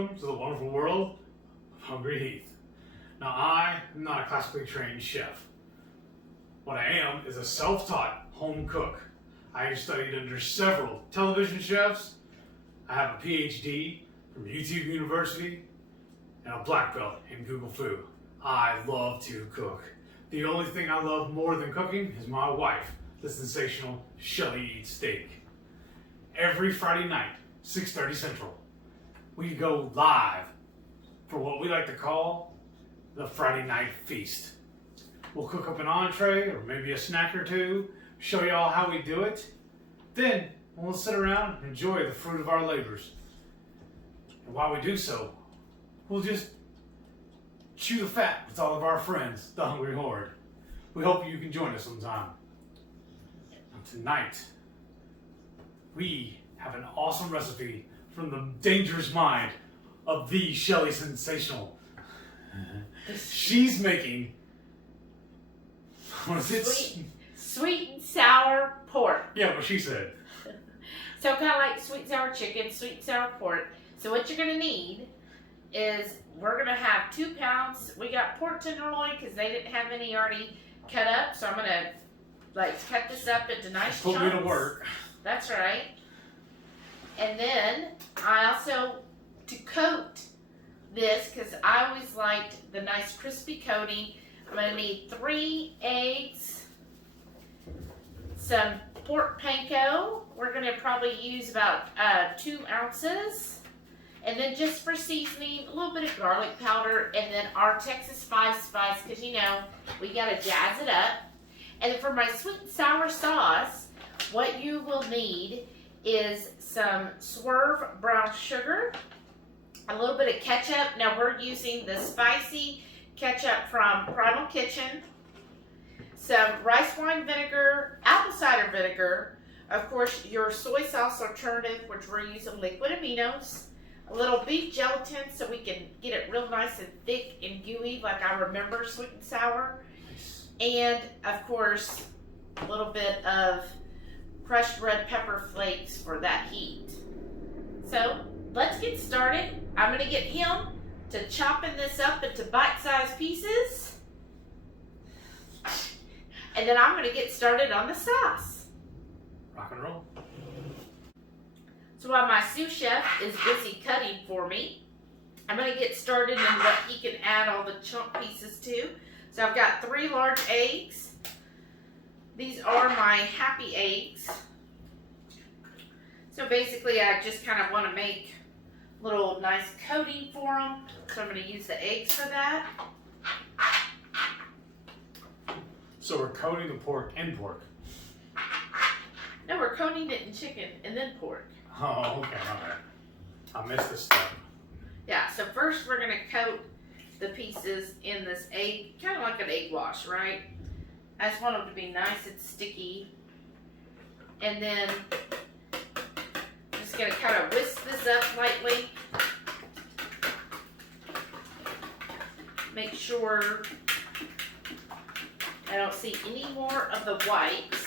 welcome to the wonderful world of Hungry Heath. Now, I am not a classically trained chef. What I am is a self-taught home cook. I have studied under several television chefs. I have a PhD from YouTube University and a black belt in Google Food. I love to cook. The only thing I love more than cooking is my wife, the sensational Shelly Eats Steak. Every Friday night, 6:30 Central, we go live for what we like to call the Friday Night Feast. We'll cook up an entree or maybe a snack or two, show you all how we do it. Then we'll sit around and enjoy the fruit of our labors. And while we do so, we'll just chew the fat with all of our friends, the Hungry Horde. We hope you can join us sometime. And tonight, we have an awesome recipe from the dangerous mind of the Shelly Sensational. She's making, what is it? Sweet and sour pork. Yeah, what she said. So kind of like sweet and sour chicken, sweet and sour pork. So what you're going to need is we're going to have 2 pounds. We got pork tenderloin because they didn't have any already cut up. So I'm going to cut this up into nice chunks. Put me to work. That's right. And then I also, to coat this, because I always liked the nice crispy coating, I'm going to need 3 eggs, some pork panko. We're going to probably use about 2 ounces. And then just for seasoning, a little bit of garlic powder, and then our Texas spice, because you know, we got to jazz it up. And for my sweet and sour sauce, what you will need is some Swerve brown sugar, a little bit of ketchup. Now we're using the spicy ketchup from Primal Kitchen, some rice wine vinegar, apple cider vinegar, of course your soy sauce alternative, which we're using Liquid Aminos, a little beef gelatin so we can get it real nice and thick and gooey like I remember sweet and sour, and of course a little bit of crushed red pepper flakes for that heat. So let's get started. I'm going to get him to chopping this up into bite-sized pieces, and then I'm going to get started on the sauce. Rock and roll. So while my sous chef is busy cutting for me, I'm going to get started in what he can add all the chunk pieces to. So I've got 3 large eggs. These are my happy eggs. So basically I just kind of want to make a little nice coating for them. So I'm going to use the eggs for that. So we're coating the pork in pork. No, we're coating it in chicken and then pork. Oh, okay, alright. I missed this step. Yeah, so first we're going to coat the pieces in this egg, kind of like an egg wash, right? I just want them to be nice and sticky. And then I'm just going to kind of whisk this up lightly. Make sure I don't see any more of the whites.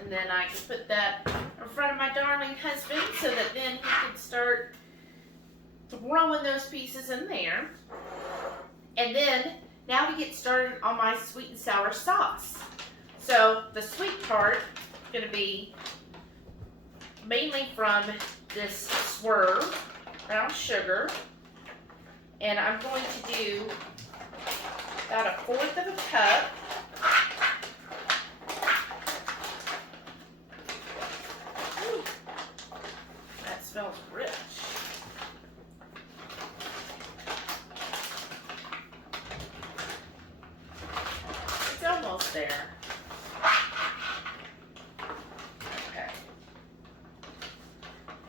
And then I can put that in front of my darling husband so that then he can start throwing those pieces in there. And then now we get started on my sweet and sour sauce. So the sweet part is going to be mainly from this Swerve brown sugar. And I'm going to do about 1/4 of a cup. Ooh, that smells rich. It's almost there. Okay.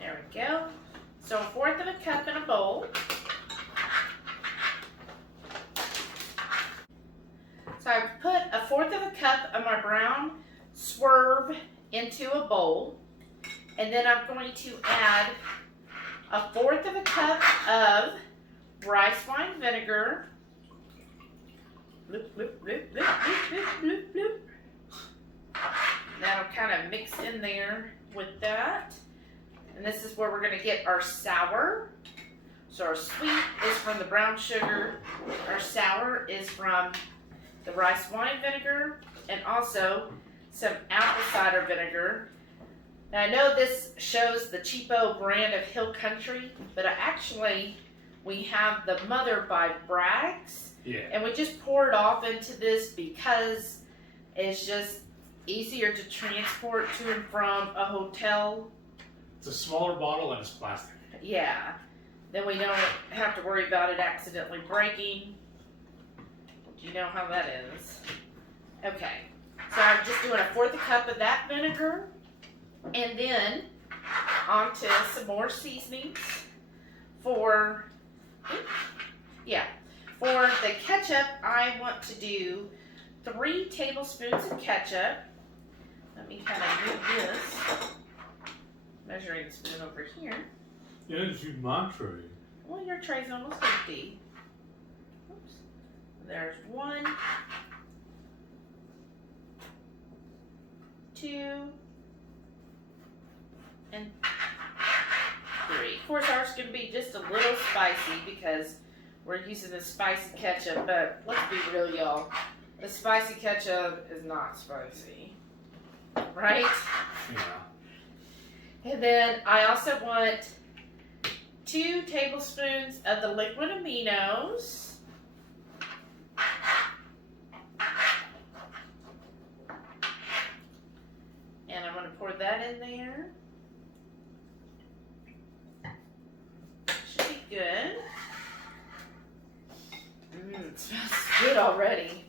There we go. So 1/4 of a cup in a bowl. So I've put 1/4 of a cup of my brown Swerve into a bowl. And then I'm going to add 1/4 of a cup of rice wine vinegar. Bloop, bloop, bloop, bloop, bloop, bloop, bloop, bloop. That'll kind of mix in there with that. And this is where we're going to get our sour. So our sweet is from the brown sugar. Our sour is from the rice wine vinegar. And also some apple cider vinegar. Now I know this shows the cheapo brand of Hill Country, but we have the Mother by Bragg's. Yeah. And we just pour it off into this because it's just easier to transport to and from a hotel. It's a smaller bottle and it's plastic. Yeah. Then we don't have to worry about it accidentally breaking. Do you know how that is? Okay. So I'm just doing 1/4 cup of that vinegar. And then onto some more seasonings for the ketchup. I want to do 3 tablespoons of ketchup. Let me kind of move this measuring spoon over here. Yeah, it's my tray. Well, your tray's almost empty. Oops. There's 1, 2, and 3. Of course, ours can be just a little spicy because we're using the spicy ketchup, but let's be real, y'all. The spicy ketchup is not spicy, right? Yeah. And then I also want 2 tablespoons of the Liquid Aminos. And I'm going to pour that in there. Should be good. It smells good already.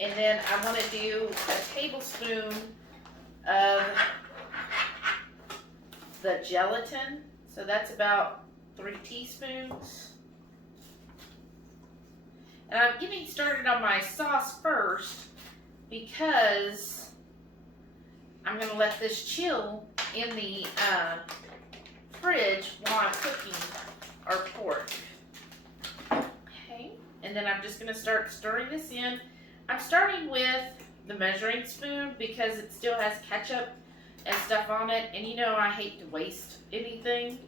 And then I want to do a tablespoon of the gelatin. So that's about 3 teaspoons. And I'm getting started on my sauce first because I'm going to let this chill in the fridge while I'm cooking our pork. Okay, and then I'm just going to start stirring this in. I'm starting with the measuring spoon because it still has ketchup and stuff on it, and you know I hate to waste anything.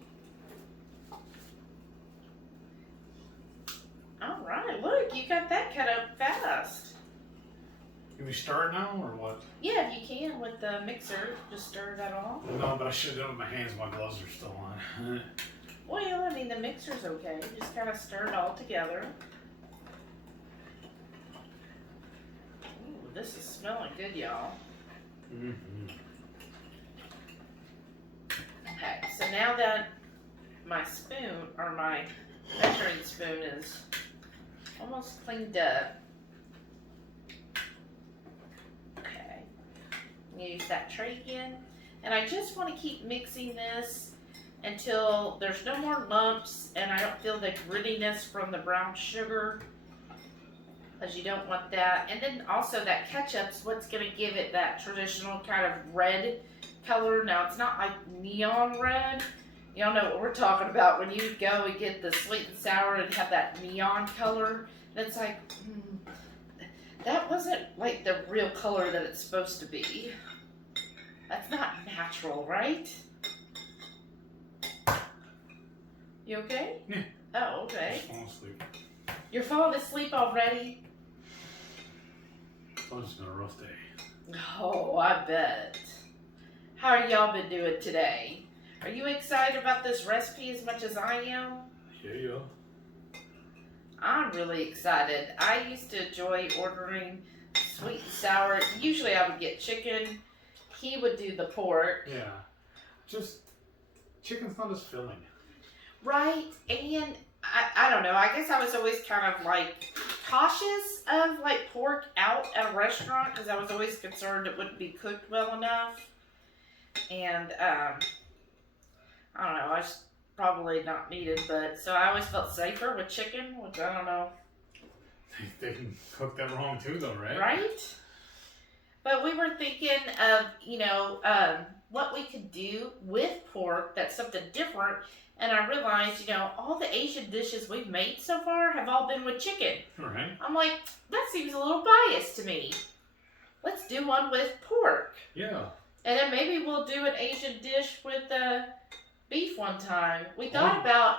Alright, look, you got that cut up fast. Can we start now or what? Yeah, if you can with the mixer, just stir that all. No, but I should have done it with my hands. My gloves are still on. Well, I mean, the mixer's okay. Just kind of stir it all together. Ooh, this is smelling good, y'all. Mm-hmm. Okay, so now that my spoon, or my measuring spoon is almost cleaned up. Okay, use that tray again. And I just want to keep mixing this until there's no more lumps and I don't feel the grittiness from the brown sugar, because you don't want that. And then also that ketchup's what's going to give it that traditional kind of red color. Now it's not like neon red. Y'all know what we're talking about when you go and get the sweet and sour and have that neon color. And it's like, that wasn't like the real color that it's supposed to be. That's not natural, right? You okay? Yeah. Oh, okay. I'm falling asleep. You're falling asleep already? It's just been a rough day. Oh, I bet. How are y'all been doing today? Are you excited about this recipe as much as I am? Yeah. I'm really excited. I used to enjoy ordering sweet and sour. Usually I would get chicken. He would do the pork. Yeah. Just, chicken's not as filling. Right, and I don't know, I guess I was always kind of like cautious of like pork out at a restaurant because I was always concerned it wouldn't be cooked well enough. And I don't know, I was probably not needed, but so I always felt safer with chicken, which I don't know. They can cook that wrong too though, right? Right? But we were thinking of, what we could do with pork that's something different. And I realized, all the Asian dishes we've made so far have all been with chicken. Right. I'm like, that seems a little biased to me. let's do one with pork. Yeah. And then maybe we'll do an Asian dish with beef one time. We thought about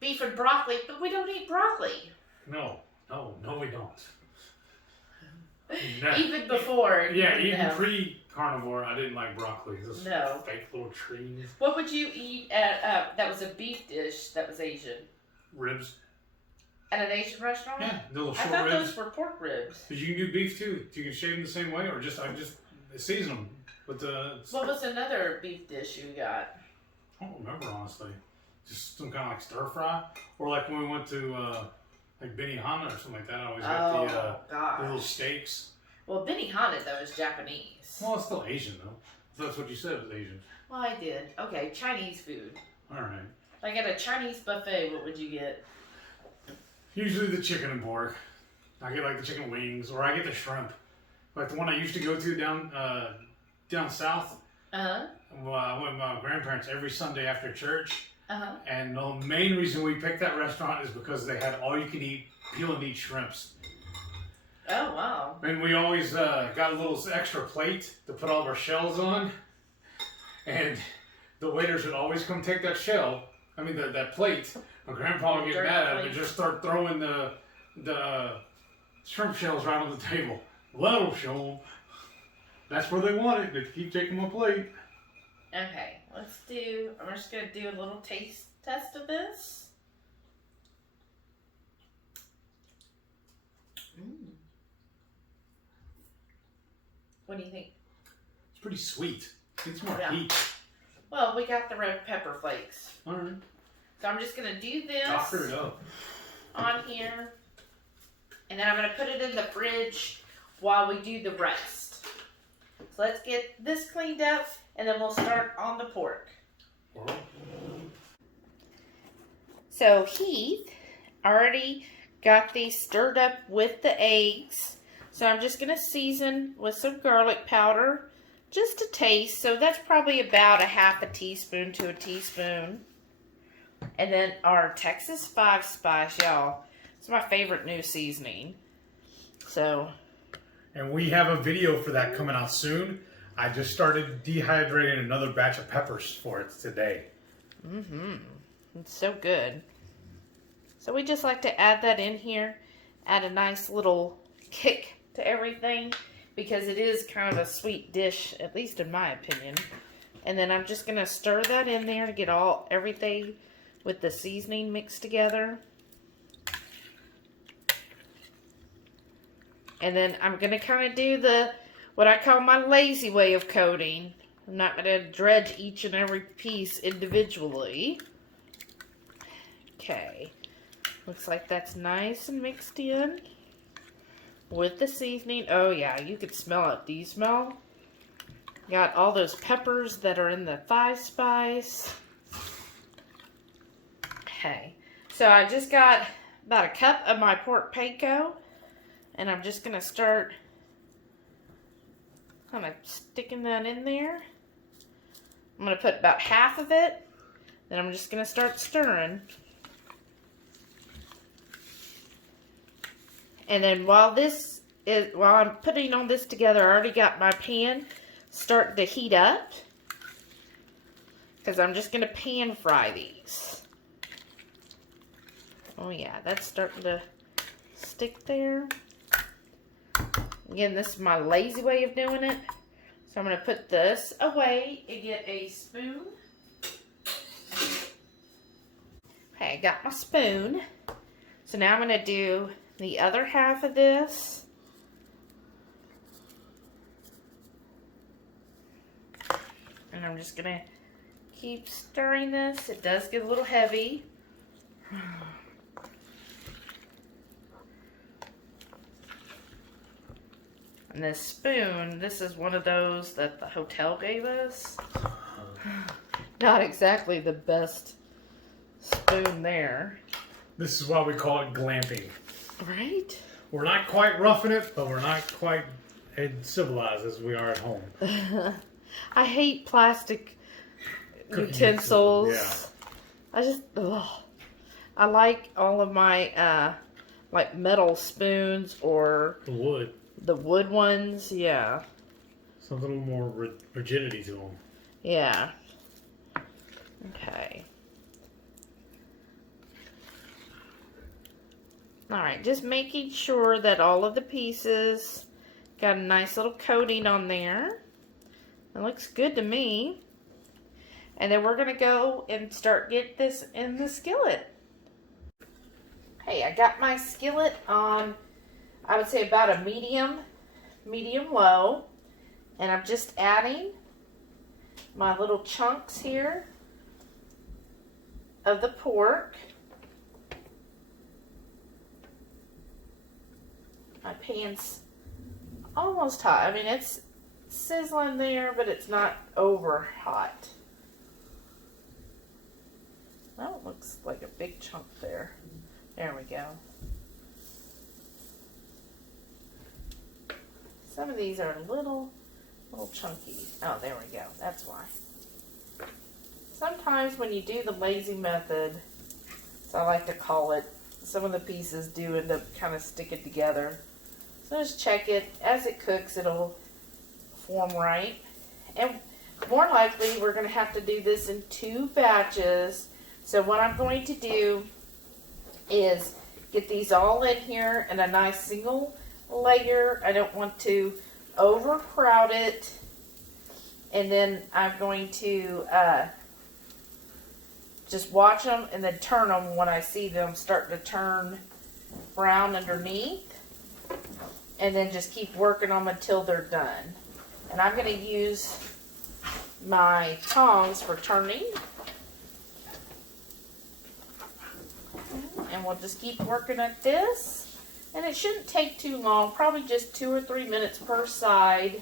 beef and broccoli, but we don't eat broccoli. No, we don't. Even before. Yeah, even pre-carnivore, I didn't like broccoli. Those no. fake little trees. What would you eat at, that was a beef dish that was Asian? Ribs. At an Asian restaurant? Yeah, the little short I thought ribs. those were pork ribs. But you can do beef too. You can shave them the same way, or I just season them with the... What was another beef dish you got? I don't remember, honestly. Just some kind of like stir fry. Or like when we went to like Benihana or something like that, I always got the little steaks. Well, Benihana, though, is Japanese. Well, it's still Asian, though. So that's what you said was Asian. Well, I did. Okay, Chinese food. All right. Like at a Chinese buffet, what would you get? Usually the chicken and pork. I get like the chicken wings, or I get the shrimp. Like the one I used to go to down south. Uh-huh. I went with my grandparents every Sunday after church. Uh-huh. And the main reason we picked that restaurant is because they had all-you-can-eat, peel-and-eat shrimps. Oh, wow. And we always got a little extra plate to put all of our shells on. And the waiters would always come take that that plate. My grandpa would get mad at him and just start throwing the shrimp shells right on the table. That'll show them. That's where they want it. They keep taking my plate. Okay, I'm just going to do a little taste test of this. What do you think? It's pretty sweet. It's more heat. Well, we got the red pepper flakes. All right. So I'm just going to do this Doctor it up on here. And then I'm going to put it in the fridge while we do the rest. So let's get this cleaned up, and then we'll start on the pork. So Heath already got these stirred up with the eggs. So I'm just going to season with some garlic powder, just to taste. So that's probably about a half a teaspoon to a teaspoon. And then our Texas 5 spice, y'all. It's my favorite new seasoning. So. And we have a video for that coming out soon. I just started dehydrating another batch of peppers for it today. It's so good. So we just like to add that in here. Add a nice little kick to everything. Because it is kind of a sweet dish, at least in my opinion. And then I'm just going to stir that in there to get everything with the seasoning mixed together. And then I'm going to kind of do what I call my lazy way of coating. I'm not going to dredge each and every piece individually. Okay. Looks like that's nice and mixed in with the seasoning. Oh yeah, you could smell it. Do you smell? Got all those peppers that are in the 5 spice. Okay. So I just got about a cup of my pork panko. And I'm just going to start kind of sticking that in there. I'm going to put about half of it. Then I'm just going to start stirring. And then while I'm putting all this together, I already got my pan starting to heat up. Because I'm just going to pan fry these. Oh yeah, that's starting to stick there. Again, this is my lazy way of doing it. So I'm going to put this away and get a spoon. Okay, I got my spoon. So now I'm going to do the other half of this. And I'm just going to keep stirring this. It does get a little heavy. And this spoon, this is one of those that the hotel gave us. Not exactly the best spoon there. This is why we call it glamping. Right? We're not quite roughing it, but we're not quite as civilized as we are at home. I hate plastic utensils. Yeah. I like all of my like metal spoons or wood. The wood ones, yeah. Something a little more rigidity to them. Yeah. Okay. Alright, just making sure that all of the pieces got a nice little coating on there. It looks good to me. And then we're going to go and start get this in the skillet. Okay, I got my skillet on, I would say about a medium low. And I'm just adding my little chunks here of the pork. My pan's almost hot. I mean, it's sizzling there, but it's not over hot. Well, it looks like a big chunk there. There we go. Some of these are a little chunky. Oh, there we go. That's why. Sometimes when you do the lazy method, so I like to call it, some of the pieces do end up kind of sticking together. So just check it. As it cooks, it'll form right. And more likely, we're going to have to do this in 2 batches. So what I'm going to do is get these all in here in a nice single layer. I don't want to overcrowd it. And then I'm going to just watch them and then turn them when I see them starting to turn brown underneath. And then just keep working them until they're done. And I'm going to use my tongs for turning. And we'll just keep working at this. And it shouldn't take too long, probably just 2 or 3 minutes per side.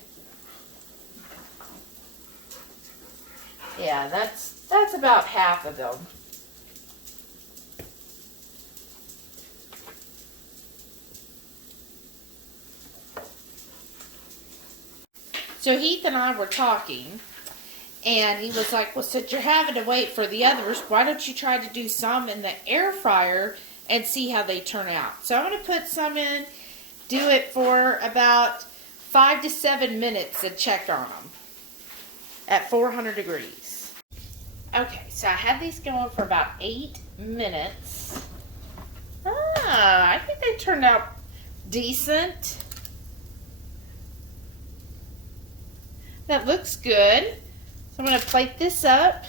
Yeah, that's about half of them. So Heath and I were talking, and he was like, well, since you're having to wait for the others, why don't you try to do some in the air fryer and see how they turn out? So I'm going to put some in, do it for about 5 to 7 minutes and check on them at 400 degrees. Okay, so I had these going for about 8 minutes. I think they turned out decent. That looks good. So I'm going to plate this up.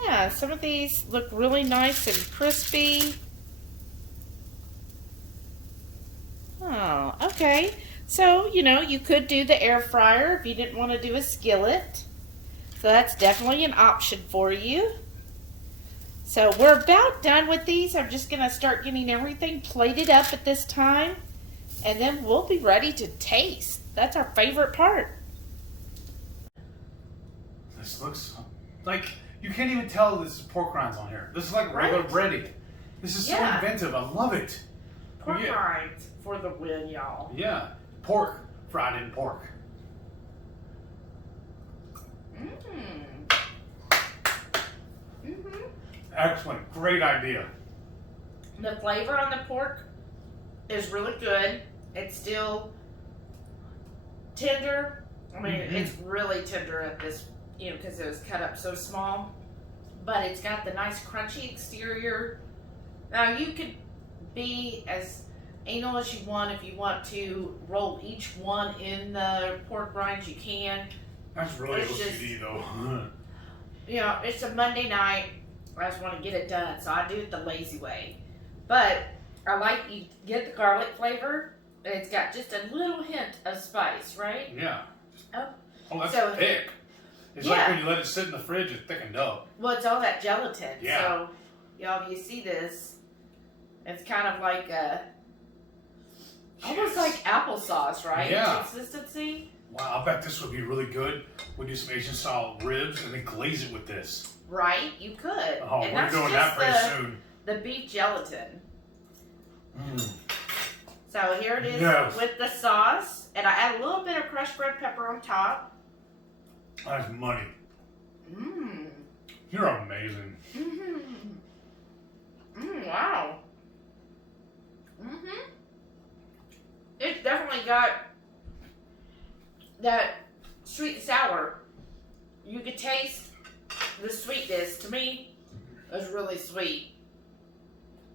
Yeah, some of these look really nice and crispy. Oh, okay. So, you know, you could do the air fryer if you didn't want to do a skillet. So that's definitely an option for you. So we're about done with these. I'm just going to start getting everything plated up at this time. And then we'll be ready to taste. That's our favorite part. This looks like, you can't even tell this is pork rinds on here. This is like regular breading. This is so inventive. I love it. Pork rinds for the win, y'all. Yeah. Pork fried in pork. Excellent. Great idea. The flavor on the pork is really good. It's still tender. I mean, it's really tender at this, you know, because it was cut up so small. But it's got the nice crunchy exterior. Now, you could be as anal as you want. If you want to roll each one in the pork rinds, you can. That's really OCD, though. You know, it's a Monday night. I just want to get it done, so I do it the lazy way. But I like, you get the garlic flavor. It's got just a little hint of spice, right? Yeah. Oh, that's thick. It's like when you let it sit in the fridge, it's thickened up. Well, it's all that gelatin. Yeah. So, y'all, if you see this, it's kind of like almost like applesauce, right? Yeah. Consistency. Wow, I bet this would be really good. We do some Asian style ribs and then glaze it with this. Right, you could. Oh, and we're doing that pretty soon. The beef gelatin. So here it is with the sauce, and I add a little bit of crushed red pepper on top. That's money. You're amazing. Wow. got that sweet and sour. You could taste the sweetness. To me, it was really sweet.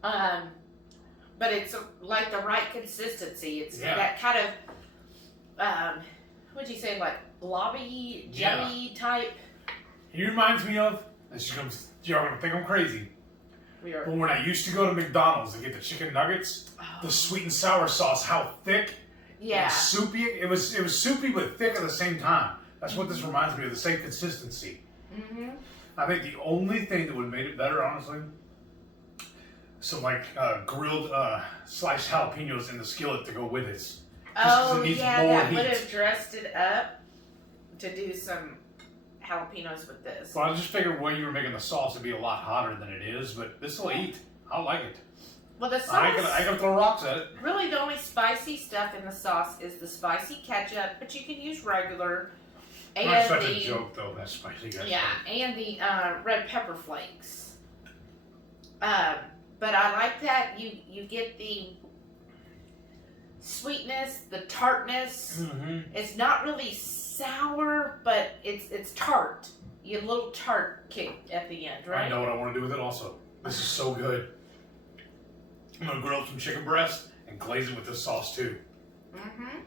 But it's like the right consistency. It's that kind of, what'd you say, like blobby, jelly type. He reminds me of, you're going to think I'm crazy, but when I used to go to McDonald's to get the chicken nuggets, the sweet and sour sauce, how thick, and soupy, it was soupy but thick at the same time. That's what this reminds me of, the same consistency. Mm-hmm. I think the only thing that would have made it better, honestly, some like grilled sliced jalapenos in the skillet to go with it. Oh yeah, that would have dressed it up to do some jalapenos with this. Well, I just figured when you were making the sauce, it'd be a lot hotter than it is, but this will eat. I like it. Well, the sauce. I ain't gonna throw rocks at it. Really, the only spicy stuff in the sauce is the spicy ketchup, but you can use regular. And that's such a joke, though. That spicy ketchup. Yeah, and the red pepper flakes. But I like that you get the sweetness, the tartness. Mm-hmm. It's not really sour, but it's tart. You get a little tart kick at the end, right? I know what I want to do with it also. This is so good. I'm going to grill up some chicken breast and glaze it with this sauce too. Mm-hmm.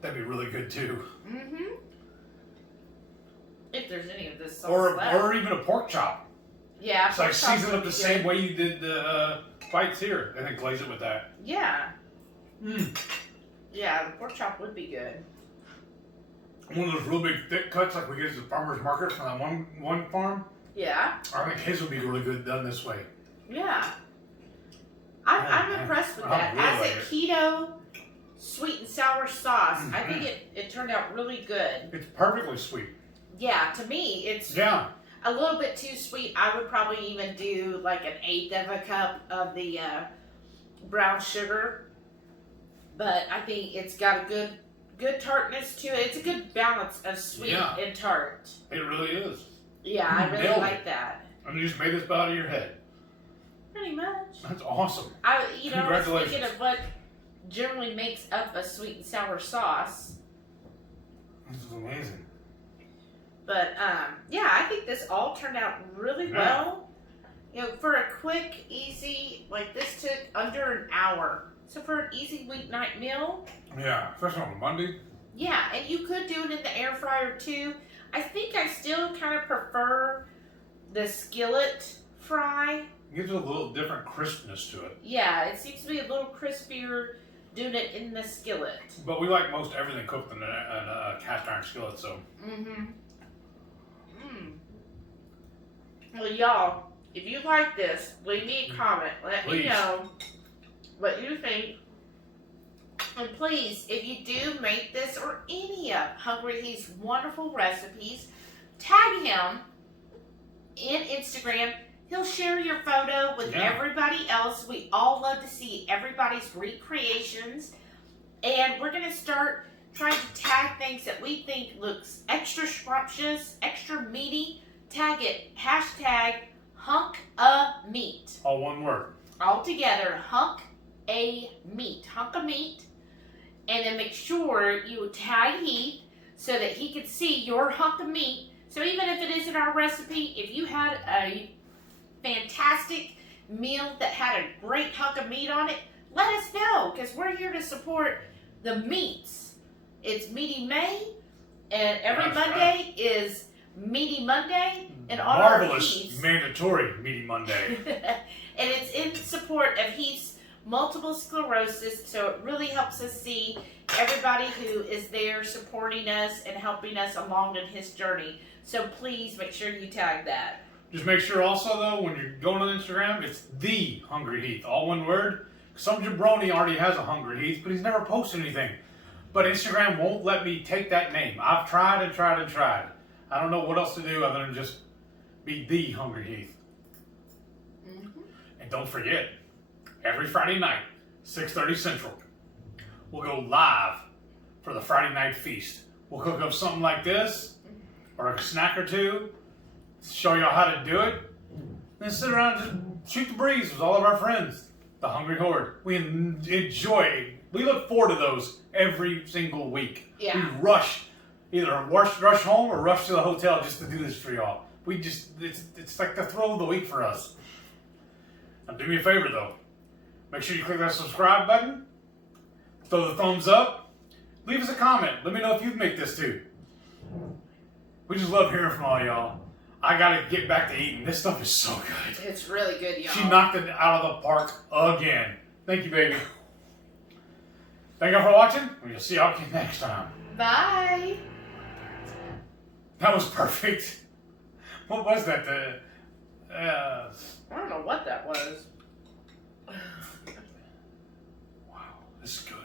That'd be really good too. Mm-hmm. If there's any of this sauce or even a pork chop. Yeah. So I season it the same way you did the bites here and then glaze it with that. Yeah. Yeah, the pork chop would be good. One of those real big thick cuts like we get at the farmer's market from that one farm. Yeah. I think his would be really good done this way. Yeah. I'm impressed with that. Really As a keto sweet and sour sauce, I think it turned out really good. It's perfectly sweet. Yeah, to me, it's a little bit too sweet. I would probably even do like an 1/8 of a cup of the brown sugar. But I think it's got a good tartness to it. It's a good balance of sweet and tart. It really is. Yeah, I really like that. And you just made this out of your head. Pretty much. That's awesome. I was thinking of what generally makes up a sweet and sour sauce. This is amazing. But I think this all turned out really well. You know, for a quick, easy, like this took under an hour. So for an easy weeknight meal. Yeah, especially on a Monday. Yeah, and you could do it in the air fryer too. I think I still kind of prefer the skillet fry. It gives it a little different crispness to it. Yeah, it seems to be a little crispier doing it in the skillet. But we like most everything cooked in a cast iron skillet, so. Well, y'all, if you like this, leave me a comment. Let me know what you think. And please, if you do make this or any of Hungry Heath's wonderful recipes, tag him in Instagram. He'll share your photo with everybody else. We all love to see everybody's recreations. And we're going to start trying to tag things that we think looks extra scrumptious, extra meaty. Tag it. #HunkAMeat. All one word. All together. HunkAMeat. Hunk of meat. And then make sure you tag Heath so that he can see your hunk of meat. So even if it isn't our recipe, if you had a fantastic meal that had a great hunk of meat on it, let us know, because we're here to support the meats. It's Meaty May, and every Monday is Meaty Monday in honor of Heath. Mandatory Meaty Monday. And it's in support of Heath's multiple sclerosis, so it really helps us see everybody who is there supporting us and helping us along in his journey. So please make sure you tag that. Just make sure also, though, when you're going on Instagram, it's the Hungry Heath, all one word. Some jabroni already has a Hungry Heath, but he's never posted anything. But Instagram won't let me take that name. I've tried and tried and tried. I don't know what else to do other than just be the Hungry Heath. And don't forget, every Friday night, 6:30 Central, we'll go live for the Friday night feast. We'll cook up something like this, or a snack or two, show y'all how to do it, then sit around and just shoot the breeze with all of our friends, the Hungry Horde. We enjoy We look forward to those every single week. Yeah. We rush, either rush home or rush to the hotel just to do this for y'all. It's like the thrill of the week for us. Now do me a favor though. Make sure you click that subscribe button. Throw the thumbs up. Leave us a comment. Let me know if you'd make this too. We just love hearing from all y'all. I gotta get back to eating. This stuff is so good. It's really good, y'all. She knocked it out of the park again. Thank you, baby. Thank you for watching. We'll see y'all again next time. Bye. That was perfect. What was that? I don't know what that was. Wow, this is good.